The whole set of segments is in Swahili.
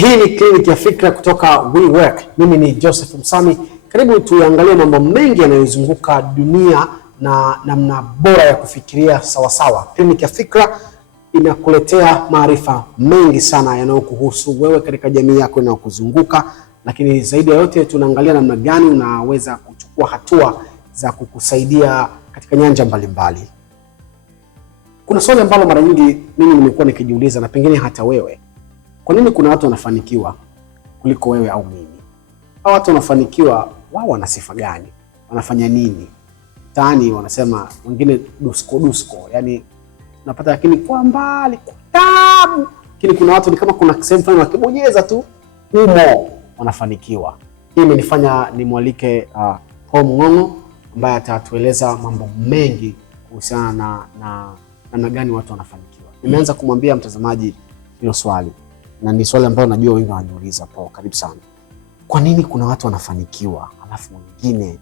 Hii ni kliniki ya fikra kutoka WeWork. Mimi ni Joseph Msami. Karibu tuangalie mambo mengi yanayozunguka dunia na namna bora ya kufikiria sawasawa. Kliniki ya fikra inakuletea maarifa mengi sana yanayokuhusu wewe katika jamii yako inayokuzunguka, lakini zaidi ya yote tunaangalia namna gani unaweza kuchukua hatua za kukusaidia katika nyanja mbalimbali. Kuna swali ambalo mara nyingi mimi nimekuwa nikijiuliza, na pengine hata wewe. Kwa nini kuna watu wanafanikiwa kuliko wewe au mimi? Hao watu wanafanikiwa, wao wana sifa gani? Wanafanya nini? Tani wanasema wengine dusko, yani unapata lakini kwa mbali, kwa tabu. Lakini kuna watu ni kama kuna sehemu fulani wakibonyeza tu humo wanafanikiwa. Hii imenifanya nimwalike Paul Mng'ong'o ambaye atatueleza mambo mengi kuhusiana na namna gani watu wanafanikiwa. Nimeanza kumwambia mtazamaji hilo swali, na ni swali ambalo najua wengi wanajiuliza. Paul, karibu sana. Kwa nini kuna watu wanafanikiwa alafu wengine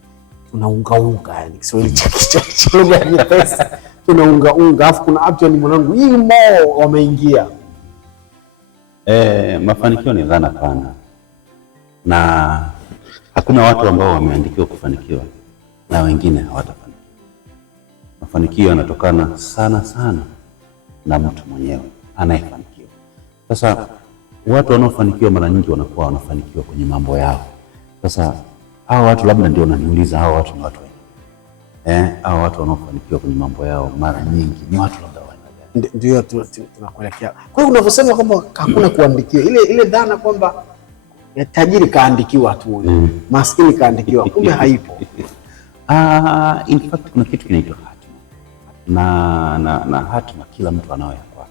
tunaunga, yani Kiswahili cha lugha nyepesi, tunaunga alafu kuna watu ni mwanangu imo wameingia. Mafanikio ni dhana pana, na hakuna watu ambao wameandikiwa kufanikiwa na wengine hawatafanikiwa. Mafanikio yanatokana sana na mtu mwenyewe anayefanikiwa. Sasa watu wanaofanikiwa mara nyingi wanakuwa wanafanikiwa kwenye mambo yao. Sasa hao watu labda ndio wananiuliza, hao watu ni watu wengi. Hao watu wanaofanikiwa kwenye mambo yao mara nyingi ni watu labda wana. Ndio tunakuelekea. Kwa hiyo unavyosema kwamba hakuna kuandikiwa, ile dhana kwamba tajiri kaandikiwa tu, maskini kaandikiwa, kumbe haipo. In fact kuna kitu kinaitwa hatima. Na hatima kila mtu anayo ya kwake.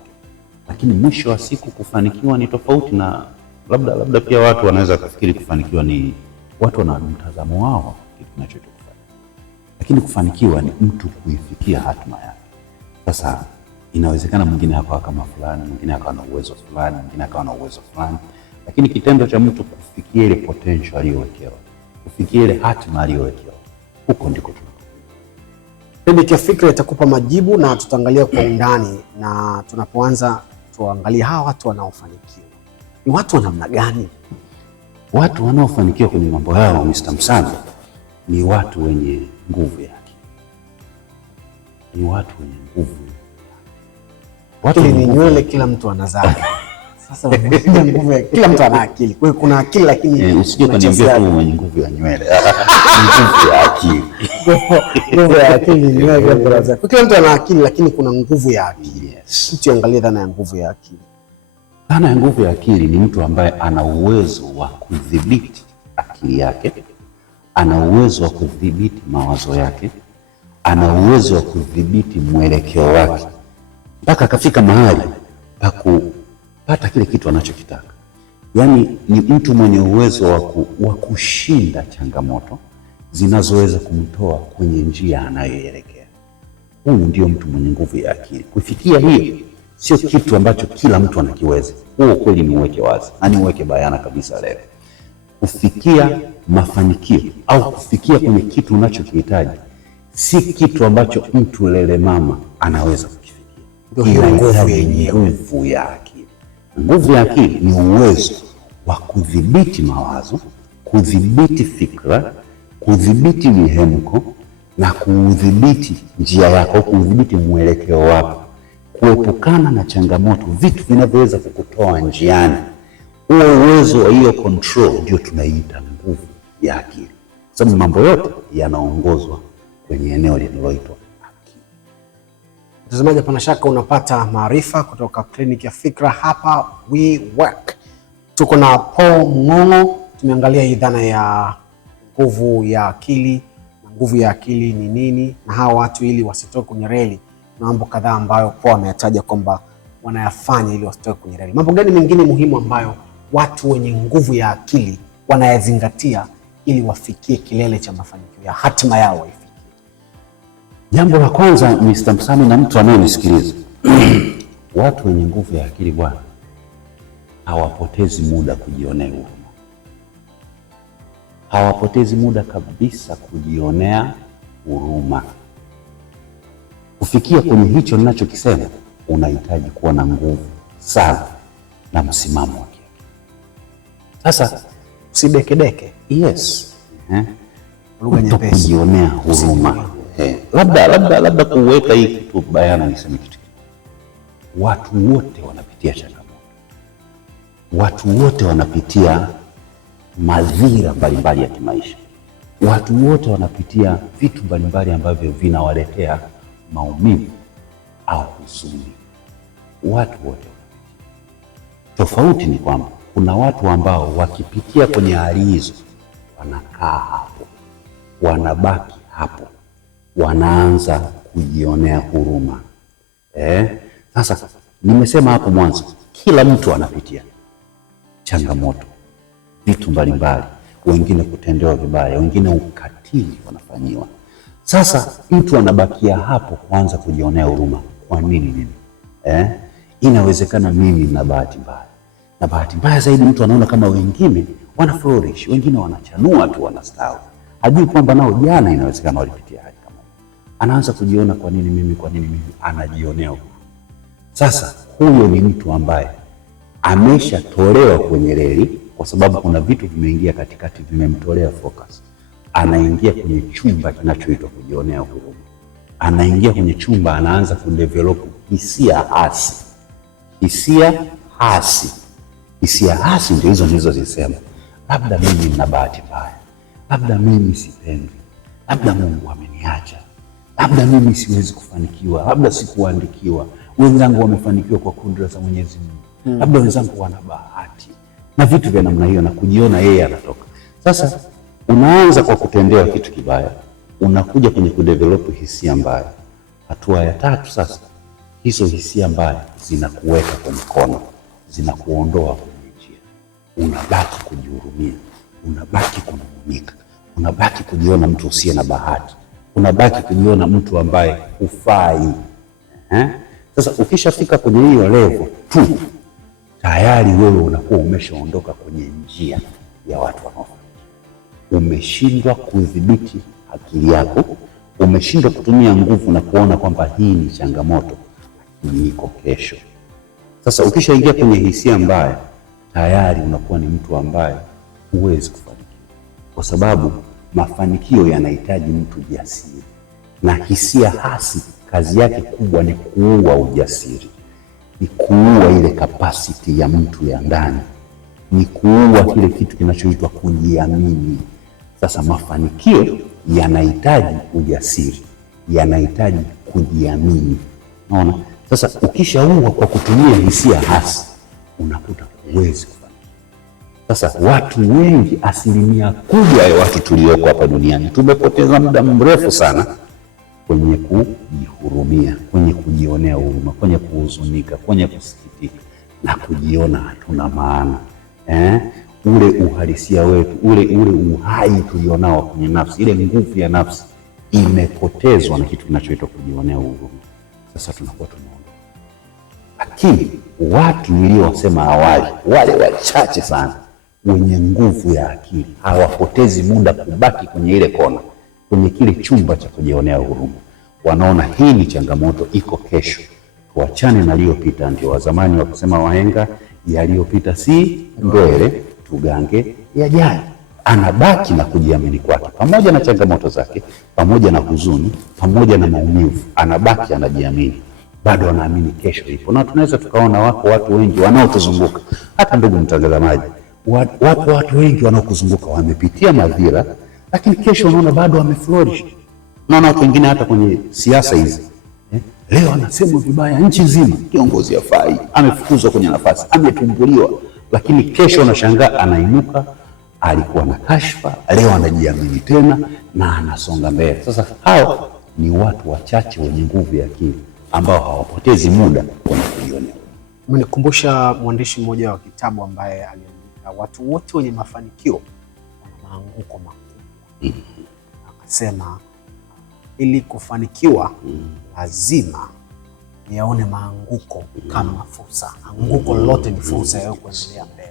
Lakini mwisho wa siku kufanikiwa ni tofauti, na labda pia watu wanaweza kufikiri kufanikiwa ni watu wana mtazamo wao kitu kinachoitwa kufanikiwa. Lakini kufanikiwa ni mtu kuifikia hatima yake. Sasa inawezekana mwingine akawa kama fulani, mwingine akawa na uwezo fulani, mwingine akawa na uwezo fulani. Lakini kitendo cha mtu kufikia ile potential aliyowekewa, kufikia ile hatima aliyowekewa, huko ndiko tunakwenda. Kliniki ya fikra itakupa majibu na tutaangalia kwa undani, na tunapoanza tuangalie hawa watu wanaofanikiwa ni watu wa namna gani? Watu wanaofanikiwa kwenye mambo yao, Mr. Msami, ni watu wenye nguvu ya akili. Ni watu wenye nguvu. Watu ni nywele, kila mtu anazaa. Sasa nguvu ya kila mtu ana akili. Kwa hiyo kuna akili, lakini usije kuniambia tu mwenye nguvu ya nywele. Nguvu ya akili. Nguvu ya akili ni nywele brother. Kwa kila mtu ana akili, lakini kuna nguvu ya akili. Yes. Tuangalie dhana ya nguvu ya akili. Dhana ya nguvu ya akili ni mtu ambaye ana uwezo wa kudhibiti akili yake, ana uwezo wa kudhibiti mawazo yake, ana uwezo wa kudhibiti mwelekeo wake, mpaka akafika mahali pa kupata kile kitu anachokitaka. Yaani ni mtu mwenye uwezo wa kushinda changamoto zinazoweza kumtoa kwenye njia anayoelekea. Huyu ndio mtu mwenye nguvu ya akili. Kufikia hiyo sio kitu ambacho kila mtu anakiweza. Huo kweli ni uweke wazi, na ni uweke bayana kabisa leo. Kufikia mafanikio au kufikia kwenye kitu unachokihitaji si kitu ambacho mtu lele mama anaweza kukifikia. Ndio nguvu yenyewe, nguvu ya akili. Nguvu ya akili ni uwezo wa kudhibiti mawazo, kudhibiti fikra, kudhibiti mihemko na kudhibiti njia yako, kudhibiti mwelekeo wako, kuepukana na changamoto, vitu vinavyoweza kukutoa njiani. Huo uwezo wa hiyo control ndio tunaita nguvu ya akili. Sababu mambo yote yanaongozwa kwenye eneo linaloitwa akili. Mtazamaji, hapana shaka unapata maarifa kutoka kliniki ya fikra hapa WeWork. Tuko na Paul Mng'ong'o. Tumeangalia hii dhana ya nguvu ya akili, na nguvu ya akili ni nini, na hawa watu ili wasitoke kwenye reli, na mambo kadhaa ambayo Paul ameyataja kwamba wanayafanya ili wasitoke kwenye reli. Mambo gani mengine muhimu ambayo watu wenye nguvu ya akili wanayazingatia ili wafikie kilele cha mafanikio ya hatima yao waifikie? Jambo la kwanza, Mr. Msami na mtu anayenisikiliza, watu wenye nguvu ya akili bwana hawapotezi muda kujionea huruma. Hawapotezi muda kabisa kujionea huruma. Kufikia kwenye hicho ninachokisema, unahitaji kuwa na nguvu sana na msimamo wa kiakili. Sasa usidekedeke. Yes. Lugha nyepesi. Kujionea huruma. Labda kuweka hii kitu bayana, niseme kitu. Watu wote wanapitia changamoto. Watu wote wanapitia madhira mbalimbali ya kimaisha. Watu wote wanapitia vitu mbalimbali ambavyo vinawaletea maumivu au huzuni. Watu wote wanapitia. Tofauti ni kwamba kuna watu ambao wakipitia kwenye hali hizo wanakaa hapo, wanabaki hapo, wanaanza kujionea huruma. Sasa nimesema hapo mwanzo, kila mtu anapitia changamoto, vitu mbalimbali, wengine kutendewa vibaya, wengine ukatili wanafanyiwa. Sasa mtu anabakia hapo kuanza kujionea huruma. Kwa nini mimi? Inawezekana mimi na bahati mbaya. Na bahati mbaya zaidi, mtu anaona kama wengine wana flourish, wengine wanachanua tu, wanastawi. Hajui kwamba nao jana inawezekana walipitia hali kama hiyo. Anaanza kujiona kwa nini mimi, anajionea huruma. Sasa huyo ni mtu ambaye ameshatolewa kwenye reli, kwa sababu kuna vitu vimeingia katikati, vimemtolea focus. Anaingia kwenye chumba kinachoitwa kujionea huruma. Anaingia kwenye chumba, anaanza kudevelop hisia hasi. Hisia hasi ndio hizo nilizozisema. Labda mimi nina bahati mbaya, labda mimi sipendi, labda Mungu ameniacha, labda mimi siwezi kufanikiwa, labda sikuandikiwa, wenzangu wamefanikiwa kwa kudra za Mwenyezi Mungu, labda wenzangu wana bahati, na vitu vya namna hiyo, na kujiona yeye anatoka. Sasa unaanza kwa kutendewa kitu kibaya, unakuja kwenye kudevelop hisia mbaya. Hatua ya tatu sasa, hizo hisia mbaya zinakuweka kwenye kona, zinakuondoa kwenye njia. Unabaki kujihurumia, unabaki kunung'unika, unabaki kujiona mtu usiye na bahati, unabaki kujiona mtu ambaye hufai. Sasa ukishafika kwenye hiyo level tu, tayari wewe unakuwa umeshaondoka kwenye njia ya watu wanaofanikiwa. Umeshindwa kudhibiti akili yako, umeshindwa kutumia nguvu na kuona kwamba hii ni changamoto, lakini iko kesho. Sasa ukishaingia kwenye hisia mbaya, tayari unakuwa ni mtu ambaye huwezi kufanikiwa, kwa sababu mafanikio yanahitaji mtu jasiri, na hisia hasi kazi yake kubwa ni kuua ujasiri, ni kuua ile capacity ya mtu ya ndani, ni kuua kile kitu kinachoitwa kujiamini. Sasa mafanikio yanahitaji ujasiri, yanahitaji kujiamini. Unaona? Sasa ukishaua kwa kutumia hisia hasi, unakuta huwezi kufanikiwa. Sasa watu wengi, asilimia kubwa ya watu tulioko hapa duniani, tumepoteza muda mrefu sana kwenye kujihurumia, kwenye kujionea huruma, kwenye kuhuzunika, kwenye kusikitika na kujiona hatuna maana. Ule uhalisia wetu, ule uhai tulionao kwenye nafsi, ile nguvu ya nafsi imepotezwa na kitu kinachoitwa kujionea huruma. Sasa tunakuwa tunaondoka. Lakini watu niliowasema awali, wale wachache sana wenye nguvu ya akili, hawapotezi muda kubaki kwenye ile kona, kwenye kile chumba cha kujionea huruma. Wanaona hii ni changamoto, iko kesho, tuachane na yaliyopita. Ndio wazamani wakisema wahenga, yaliyopita si ndwele, tugange yajayo. Anabaki na kujiamini kwake, pamoja na changamoto zake, pamoja na huzuni, pamoja na maumivu, anabaki anajiamini, bado anaamini kesho ipo. Na tunaweza tukaona watu wengi wanaotuzunguka, hata ndugu mtazamaji, watu wengi wanaokuzunguka wamepitia madhira, lakini kesho unaona bado wameflourish. Unaona watu wengine hata kwenye siasa hizi, leo anasema vibaya nchi nzima, kiongozi hafai, amefukuzwa kwenye nafasi, ametumbuliwa, lakini kesho unashangaa anainuka, alikuwa na kashfa, leo anajiamini tena na anasonga mbele. Sasa hao ni watu wachache wenye nguvu ya akili ambao hawapotezi muda kwenye kujionea. Umenikumbusha mwandishi mmoja wa kitabu ambaye aliandika watu wote wenye mafanikio wana maanguko makubwa. Akasema ili kufanikiwa lazima yaone maanguko kama fursa. Anguko lolote ni fursa ya kuendelea mbele.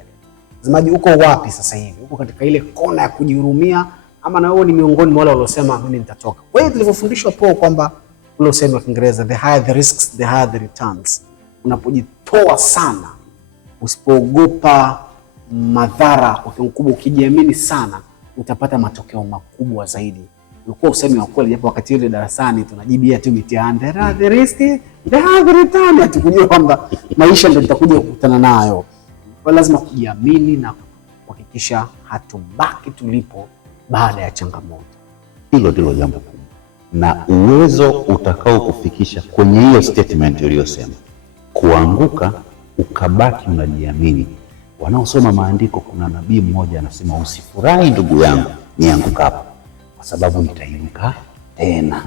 Mtazamaji, uko wapi sasa hivi? Uko katika ile kona ya kujihurumia, ama na wewe ni miongoni mwa wale waliosema mimi nitatoka? Kwa hiyo tulivyofundishwa po kwamba ule usemi wa Kiingereza, the higher the risks, the higher the returns. Unapojitoa sana, usipoogopa madhara kwa kiwango kubwa. Ukijiamini sana utapata matokeo makubwa zaidi. Ulikuwa usemi wa kweli, japo wakati ule darasani tunajibia tu mitihani, the risk, the return, hatukujua kwamba maisha ndio tutakuja kukutana nayo. Kwa lazima kujiamini na kuhakikisha hatubaki tulipo baada ya changamoto. Hilo ndilo jambo kubwa, na uwezo utakao kufikisha kwenye hiyo statement uliyosema, kuanguka ukabaki unajiamini. Wanaosoma maandiko, kuna nabii mmoja anasema, usifurahi ndugu yangu nianguka hapo, kwa sababu nitainuka tena.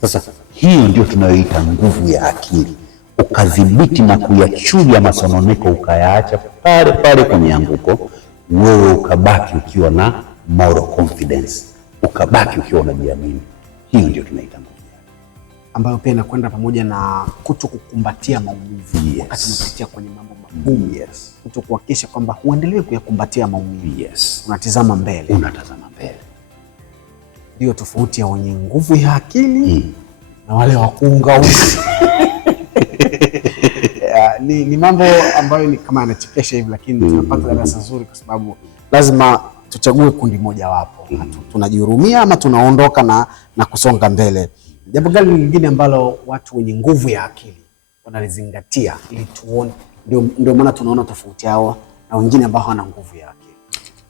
Sasa hiyo ndio tunayoita nguvu ya akili. Ukadhibiti na kuyachuja masononeko, ukayaacha pale pale kwenye anguko, wewe ukabaki ukiwa na moral confidence, ukabaki ukiwa unajiamini. Hiyo ndio tunaita nguvu ambayo pia inakwenda pamoja na kutokukumbatia maumivu. Wakati unapitia kwenye mambo magumu, kutokuhakikisha kwamba huendelee kuyakumbatia maumivu. Unatazama mbele. Unatazama mbele. Ndio tofauti ya wenye nguvu ya akili na wale wa kuungaunga. Ni mambo ambayo ni kama yanachekesha hivi, lakini tunapata darasa zuri, kwa sababu lazima tuchague kundi moja wapo. Tunajihurumia ama tunaondoka na kusonga mbele. Jambo gani lingine ambalo watu wenye nguvu ya akili wanalizingatia ili tuone, ndio maana tunaona tofauti yao na wengine ambao hawana nguvu ya akili?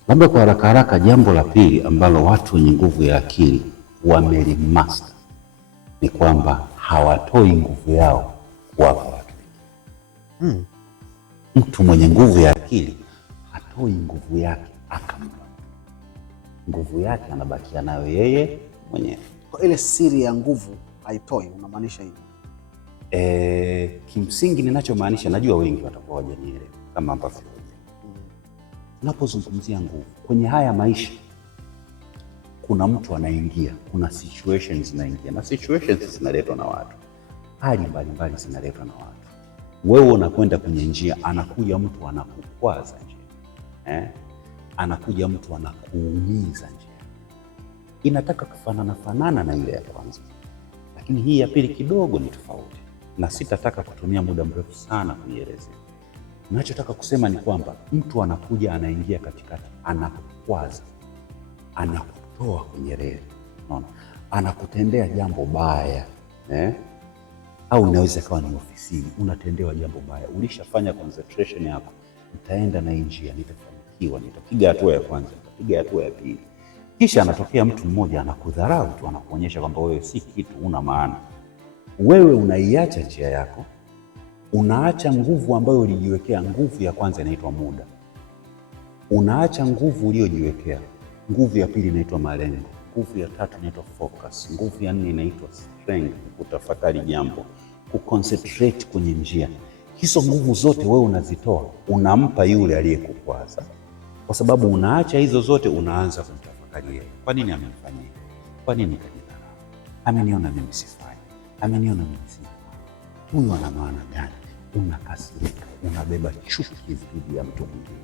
Labda kwa haraka haraka, jambo la pili ambalo watu wenye nguvu ya akili wamelimaster ni kwamba hawatoi nguvu yao kuwapa watu wengine. Mtu mwenye nguvu ya akili hatoi nguvu yake akampa. Nguvu yake anabakia nayo yeye mwenyewe. Kwa ile siri ya nguvu haitoi, unamaanisha hivyo? Kimsingi ninachomaanisha, najua wengi watakuwa hawajanielewa kama ambavyo unapozungumzia nguvu kwenye haya maisha, kuna mtu anaingia, kuna situations zinaingia, na situations zinaletwa na watu, hali mbalimbali zinaletwa na watu. Wewe unakwenda kwenye njia, anakuja mtu anakukwaza njia, anakuja mtu anakuumiza njia. Inataka kufanana na ile ya kwanza, lakini hii ya pili kidogo ni tofauti, na sitataka kutumia muda mrefu sana kuielezea. Ninachotaka kusema ni kwamba mtu anakuja, anaingia katikati, anakukwaza, anakutoa kwenye reli, unaona, anakutendea jambo baya, au inaweza kawa ni ofisini, unatendewa jambo baya, ulishafanya concentration yako, nitaenda na njia, nitafanikiwa, nitapiga hatua ya kwanza, nitapiga hatua ya pili. Kisha anatokea mtu mmoja anakudharau tu, anakuonyesha kwamba wewe si kitu, una maana. Wewe unaiacha njia yako, unaacha nguvu ambayo ulijiwekea. Nguvu ya kwanza inaitwa muda, unaacha nguvu uliyojiwekea. Nguvu ya pili inaitwa malengo, nguvu ya tatu inaitwa focus, nguvu ya nne inaitwa strength, kutafakari jambo, kuconcentrate kwenye njia. Hizo nguvu zote wewe unazitoa, unampa yule aliyekukwaza, kwa sababu unaacha hizo zote, unaanza kumtafakari yeye. Kwa nini amenifanyia? Kwa nini kanidharau? Ameniona mimi sifai, ameniona mimi sifai, huyu ana maana gani? Unakasirika, unabeba chuki dhidi ya mtu mwingine.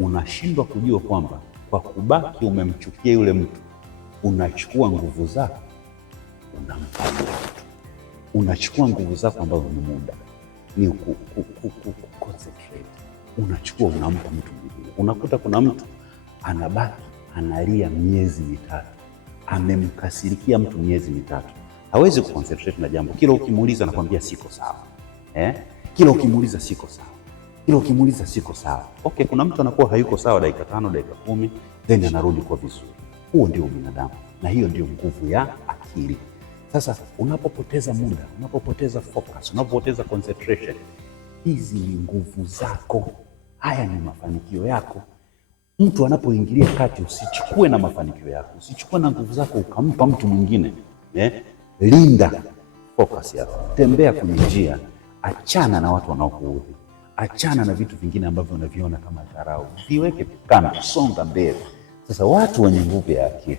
Unashindwa kujua kwamba kwa kubaki umemchukia yule mtu, unachukua nguvu zako unampa yule mtu. Unachukua nguvu zako ambazo ni muda, ni concentrate, unachukua unampa mtu mwingine. Unakuta kuna mtu anabaki analia miezi mitatu, amemkasirikia mtu miezi mitatu, hawezi kuconcentrate na jambo. Kila ukimuuliza anakuambia siko sawa, kila ukimuuliza siko sawa, kila ukimuuliza siko sawa. Okay, kuna mtu anakuwa hayuko sawa dakika 5, dakika 10, then anarudi kwa vizuri. Huo ndio binadamu, na hiyo ndio nguvu ya akili. Sasa unapopoteza muda, unapopoteza focus, unapopoteza concentration, hizi ni nguvu zako, haya ni mafanikio yako. Mtu anapoingilia kati, usichukue na mafanikio yako, usichukue na nguvu zako ukampa mtu mwingine. Linda focus yako, tembea kwenye njia, achana na watu wanaokuudhi, achana na vitu vingine ambavyo unaviona kama dharau, viweke kando, songa mbele. Sasa watu wenye nguvu ya akili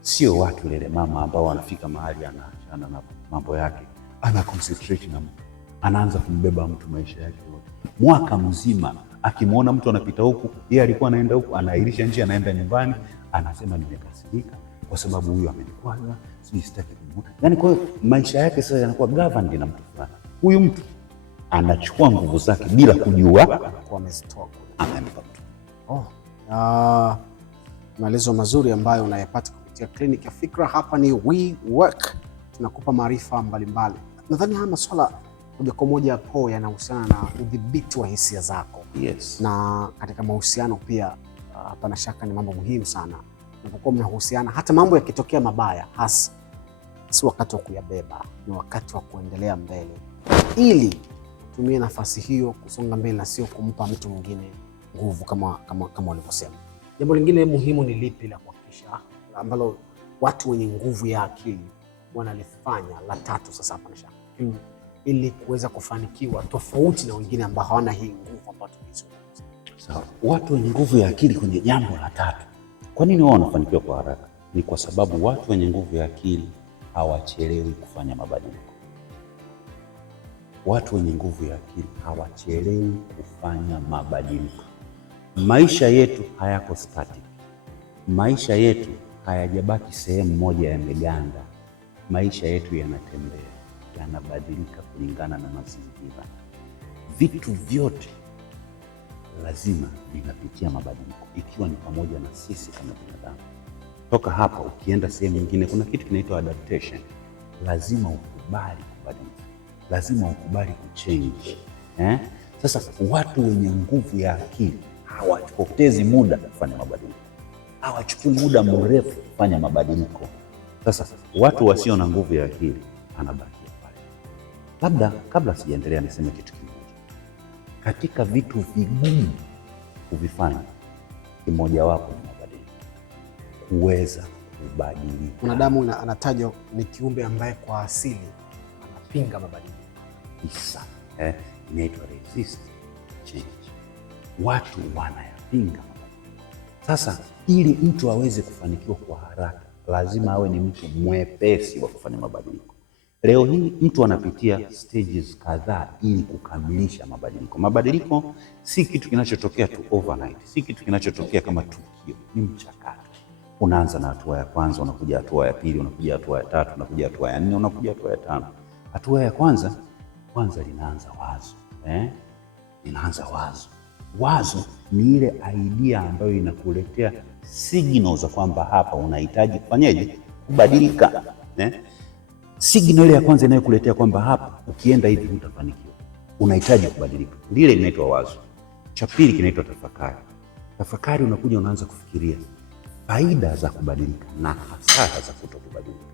sio watu lele mama ambao wanafika mahali anaachana na mambo yake, ana concentrate na mtu, anaanza kumbeba mtu maisha yake yote. Mwaka mzima akimwona mtu anapita huku, yeye alikuwa anaenda huku, anaahirisha njia, anaenda nyumbani, anasema nimekasirika kwa sababu huyu amenikwaza, sitaki kumwona. Yaani kwa hiyo maisha yake sasa yanakuwa governed na mtu fulani. Huyu mtu anachukua nguvu zake bila kujua kwa amezitoa, amempa mtu. Maelezo mazuri ambayo unayapata kupitia kliniki ya Fikra. Hapa ni We Work, tunakupa maarifa mbalimbali. Nadhani haya maswala moja kwa moja hapo yanahusiana na udhibiti wa hisia zako. Yes. Na katika mahusiano pia hapana shaka ni mambo muhimu sana. Unapokuwa mnahusiana, hata mambo yakitokea mabaya, hasa si wakati wa kuyabeba, ni wakati wa kuendelea mbele, ili tumie nafasi hiyo kusonga mbele na sio kumpa mtu mwingine nguvu kama ulivyosema. Jambo lingine muhimu ni lipi la kuhakikisha ambalo watu wenye nguvu ya akili wanalifanya, la tatu sasa hapa nashaka, ili kuweza kufanikiwa tofauti na wengine ambao hawana hii nguvu ambayo tunaizungumza? Sawa. Watu wenye nguvu ya akili kwenye jambo la tatu, kwa nini wao wanafanikiwa kwa haraka? Ni kwa sababu watu wenye nguvu ya akili hawachelewi kufanya mabadiliko. Watu wenye nguvu ya akili hawachelewi kufanya mabadiliko. Maisha yetu hayako static. Maisha yetu hayajabaki sehemu moja yameganda. Maisha yetu yanatembea, yanabadilika kulingana na mazingira. Vitu vyote lazima vinapitia mabadiliko, ikiwa ni pamoja na sisi kama binadamu. Toka hapa ukienda sehemu nyingine, kuna kitu kinaitwa adaptation. Lazima ukubali kubadilika, lazima ukubali kuchange. Sasa watu wenye nguvu ya akili hawapotezi muda kufanya mabadiliko, hawachukui muda mrefu kufanya mabadiliko. Sasa watu wasio na nguvu ya akili anabakia pale. Labda kabla sijaendelea niseme kitu kimoja. Katika vitu vigumu kuvifanya, kimoja wapo ni mabadiliko. Kuweza kubadilika. Mwanadamu anatajwa ni kiumbe ambaye kwa asili anapinga mabadiliko. Isa, inaitwa resist change. Watu wanayapinga mabadiliko. Sasa ili mtu aweze kufanikiwa kwa haraka, lazima awe ni mtu mwepesi wa kufanya mabadiliko. Leo hii mtu anapitia stages kadhaa ili kukamilisha mabadiliko. Mabadiliko si kitu kinachotokea tu overnight, si kitu kinachotokea kama tukio, ni mchakato. Unaanza na hatua ya kwanza, unakuja hatua ya pili, unakuja hatua ya tatu, unakuja hatua ya nne, unakuja hatua ya tano. Hatua ya kwanza linaanza wazo. Linaanza wazo. Wazo ni ile idea ambayo inakuletea signal za kwamba hapa unahitaji kufanyaje? Kubadilika. Signal ile ya kwanza inayokuletea kwamba hapa ukienda hivi utafanikiwa, unahitaji kubadilika, lile linaitwa wazo. Cha pili kinaitwa tafakari. Tafakari, unakuja unaanza kufikiria faida za kubadilika na hasara za kutokubadilika.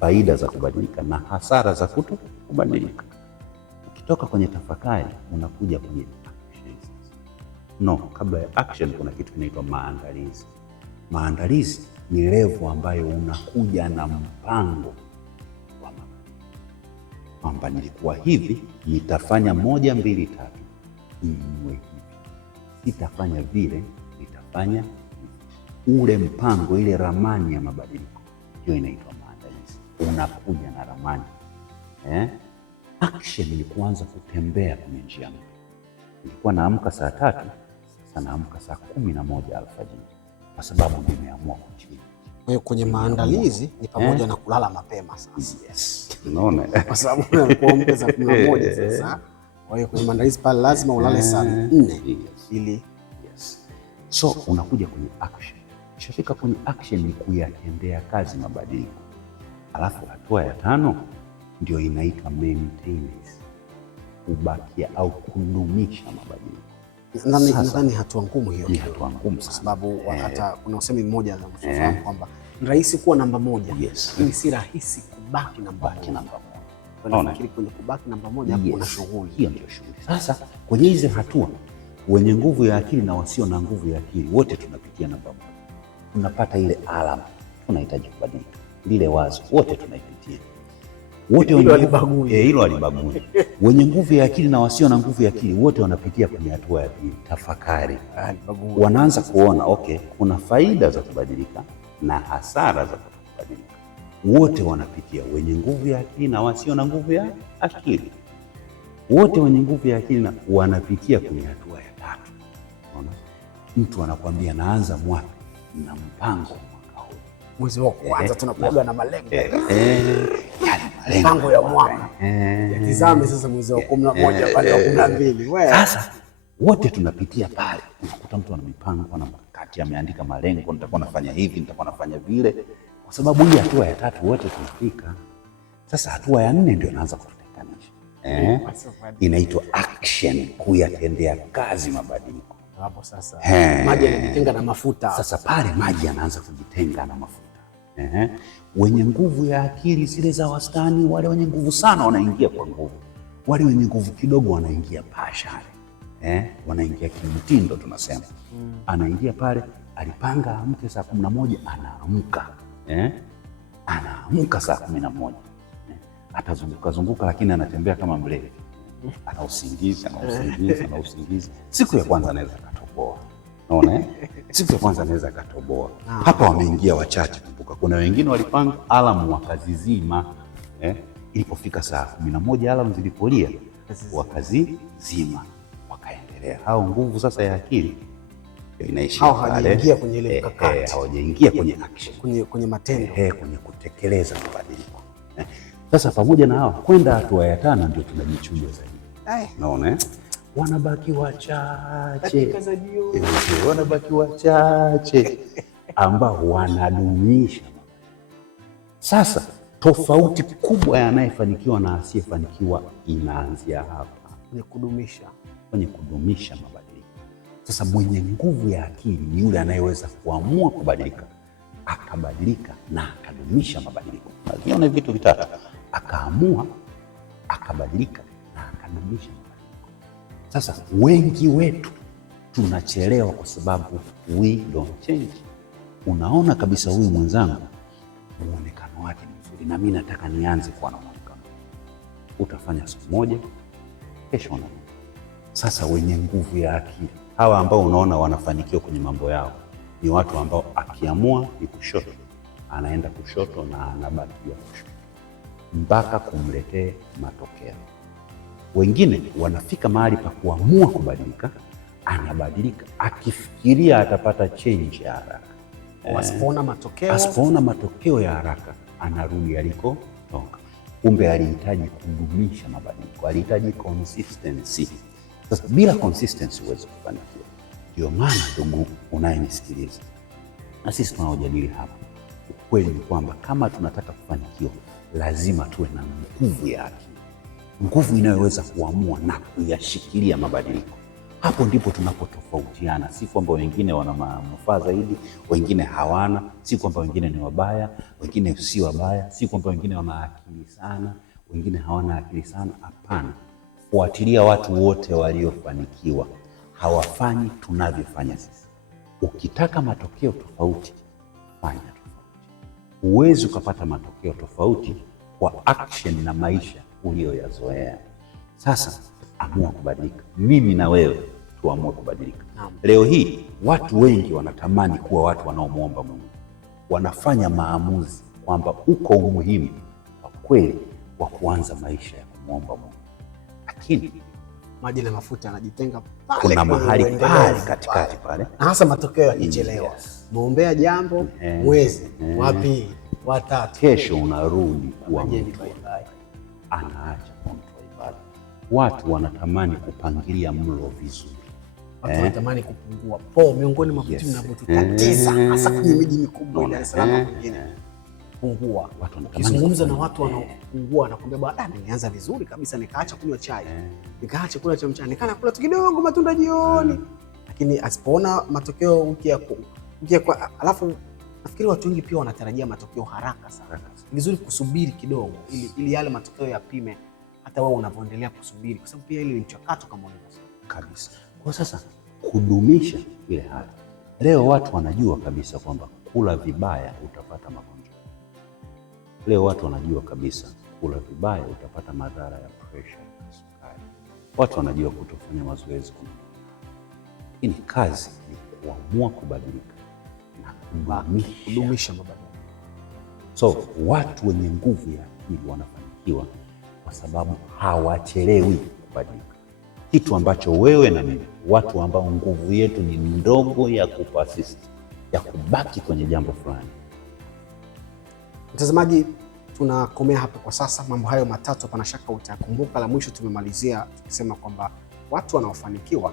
Faida za kubadilika na hasara za kutokubadilika. Ukitoka kwenye tafakari unakuja kwenye action. Kabla ya action kuna kitu kinaitwa maandalizi. Maandalizi ni level ambayo unakuja na mpango kwamba nilikuwa hivi, nitafanya 1, 2, 3 iwe hivi, sitafanya vile, nitafanya hivi. Ule mpango, ile ramani ya mabadiliko, hiyo inaitwa maandalizi. Unakuja na ramani. Action ni kuanza kutembea kwenye njia mpya. Nilikuwa naamka saa 3, sasa naamka saa 11 alfajiri, kwa sababu nimeamua kuchini. Kwa hiyo kwenye maandalizi ni pamoja na kulala mapema sasa. Yes. Unaona? Kwa sababu unapoamka saa 11 sasa. Kwa hiyo kwenye maandalizi pale lazima ulale saa 4 ili So unakuja kwenye action. Ukishafika kwenye action ni kuyatendea kazi mabadiliko. Alafu hatua ya 5 ndio inaitwa maintenance. Kubakia au kudumisha mabadiliko. Nadhani hatua ngumu hiyo. Ni hatua ngumu kwa sababu hata kuna usemi mmoja unafahamu kwamba ni rahisi kuwa namba 1, lakini si rahisi kubaki namba 1. Nafikiri kwenye kubaki namba 1 hapo kuna shughuli. Hiyo ndio shughuli. Sasa kwenye hizo hatua, wenye nguvu ya akili na wasio na nguvu ya akili wote tunapitia namba 1. Tunapata ile alama, tunahitaji kubadilika. Lile wazo wote tunaipitia. Wote hilo alibagui. Wenye nguvu ya akili na wasio na nguvu ya akili wote wanapitia kwenye hatua ya pili, tafakari. Wanaanza kuona kuna faida za kubadilika na hasara za kubadilika. Wote wanapitia, wenye nguvu ya akili na wasio na nguvu ya akili. Wote wenye nguvu ya akili na wanapitia kwenye hatua ya 3. Unaona? Mtu anakuambia naanza mwaka na mpango mwaka huu. Mwezi wa kwanza tunakuaga na malengo. Mpango ya mwaka. Tizame sasa mwezi wa 11 pale wa 12. Sasa wote tunapitia pale. Unakuta mtu ana mipango na mikakati, ameandika malengo, nitakuwa nafanya hivi, nitakuwa nafanya vile, kwa sababu hii hatua ya 3 wote tunafika. Sasa hatua ya 4 ndio inaanza kututenganisha. Inaitwa action, kuyatendea kazi mabadiliko. Hapo sasa maji yanajitenga na mafuta. Sasa pale maji yanaanza kujitenga na mafuta. Wenye nguvu ya akili zile za wastani, wale wenye nguvu sana wanaingia kwa nguvu, wale wenye nguvu kidogo wanaingia pashale. Wanaingia kimtindo tunasema. Anaingia pale, alipanga amke saa 11, anaamka. Anaamka saa 11. Atazunguka zunguka, lakini anatembea kama mlevi. Ana usingizi. Siku ya kwanza anaweza katoboa. Unaona? Siku ya kwanza anaweza katoboa. Hapa wameingia wachache. Kumbuka kuna wengine walipanga alamu wakazizima. Ilipofika saa 11 alamu zilipolia, wakazizima, wakaendelea. Hao nguvu sasa ya akili inaishia pale. Hawajaingia kwenye ile mkakati. Hawajaingia kwenye action. Kwenye matendo. Kwenye kutekeleza mabadiliko. Sasa pamoja na hao kwenda hatua ya 5 ndio tunajichuja zaidi. Unaona? Wanabaki wachache. Wanabaki wachache ambao wanadumisha. Sasa tofauti kubwa ya anayefanikiwa na asiyefanikiwa inaanzia hapa, kwenye kudumisha mabadiliko. Sasa mwenye nguvu ya akili ni yule anayeweza kuamua kubadilika, akabadilika na akadumisha mabadiliko. Unaona vitu vitatu: akaamua, akabadilika na akadumisha mabadiliko. Sasa wengi wetu tunachelewa kwa sababu we don't change. Unaona kabisa huyu mwenzangu muonekano wake ni mzuri na mimi nataka nianze kuwa na muonekano. Utafanya siku moja, kesho unaona. Sasa wenye nguvu ya akili, hawa ambao unaona wanafanikiwa kwenye mambo yao, ni watu ambao akiamua ni kushoto, anaenda kushoto na anabaki kushoto mpaka kumletee matokeo. Wengine wanafika mahali pa kuamua kubadilika, anabadilika akifikiria atapata change ya haraka. Asipoona matokeo ya haraka, anarudi alikotoka. Kumbe alihitaji kudumisha mabadiliko, alihitaji consistency. Sasa bila consistency huwezi kufanikiwa. Ndio maana ndugu unayenisikiliza, na sisi tunaojadili hapa, ukweli ni kwamba kama tunataka kufanikiwa, lazima tuwe na nguvu ya akili, nguvu inayoweza kuamua na kuyashikilia mabadiliko. Hapo ndipo tunapotofautiana. Si kwamba wengine wana manufaa zaidi, wengine hawana. Si kwamba wengine ni wabaya, wengine si wabaya. Si kwamba wengine wana akili sana, wengine hawana akili sana. Hapana. Fuatilia watu wote waliofanikiwa, hawafanyi tunavyofanya sisi. Ukitaka matokeo tofauti, fanya tofauti. Huwezi ukapata matokeo tofauti kwa action na maisha uliyoyazoea. Sasa amua kubadilika. Mimi na wewe tuamue kubadilika. Leo hii watu wengi wanatamani kuwa watu wanaomwomba Mungu. Wanafanya maamuzi kwamba uko umuhimu wa kweli wa kuanza maisha ya kumwomba Mungu. Lakini maji na mafuta yanajitenga pale. Kuna mahali pale katikati pale. Hasa matokeo yakichelewa. Muombea jambo mwezi wa 2 wa 3, kesho unarudi kuwa mtu anaacha kuwa mtu wa ibada. Watu wanatamani kupangilia mlo vizuri. Watu wanatamani kupungua miongoni mwa vitu vinavyotutatiza hasa kwenye miji mikubwa Dar es Salaam nyingine. Pungua. Watu wanazungumza na watu wanaopungua, anakuambia bwana, nilianza vizuri kabisa, nikaacha kunywa chai, nikaacha kula cha mchana, nikana kula tu kidogo matunda jioni. Lakini asipoona matokeo ukia alafu nafikiri watu wengi pia wanatarajia matokeo haraka sana. Ni vizuri kusubiri kidogo ili yale matokeo yapime hata wewe unavyoendelea kusubiri, kwa sababu pia ile ni mchakato kama ulivyosema kabisa. Kwa sasa kudumisha ile hali. Leo watu wanajua kabisa kwamba kula vibaya utapata magonjwa. Leo watu wanajua kabisa kula vibaya utapata madhara ya pressure na sukari. Watu wanajua kutofanya mazoezi kuna. Lakini kazi ni kuamua kubadilika na kudumisha mabadiliko. So watu wenye nguvu ya akili wanafanikiwa kwa sababu hawachelewi kubadilika. Kitu ambacho wewe na mimi, watu ambao nguvu yetu ni ndogo ya kupasist, ya kubaki kwenye jambo fulani. Mtazamaji, tunakomea hapa kwa sasa. Mambo hayo matatu hapana shaka utakumbuka. La mwisho tumemalizia tukisema kwamba watu wanaofanikiwa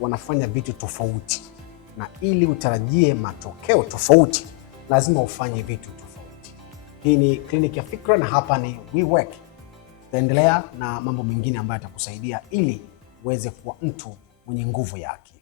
wanafanya vitu tofauti, na ili utarajie matokeo tofauti lazima ufanye vitu tofauti. Hii ni Kliniki ya Fikra na hapa ni WeWork. Tutaendelea na mambo mengine ambayo yatakusaidia ili uweze kuwa mtu mwenye nguvu ya akili.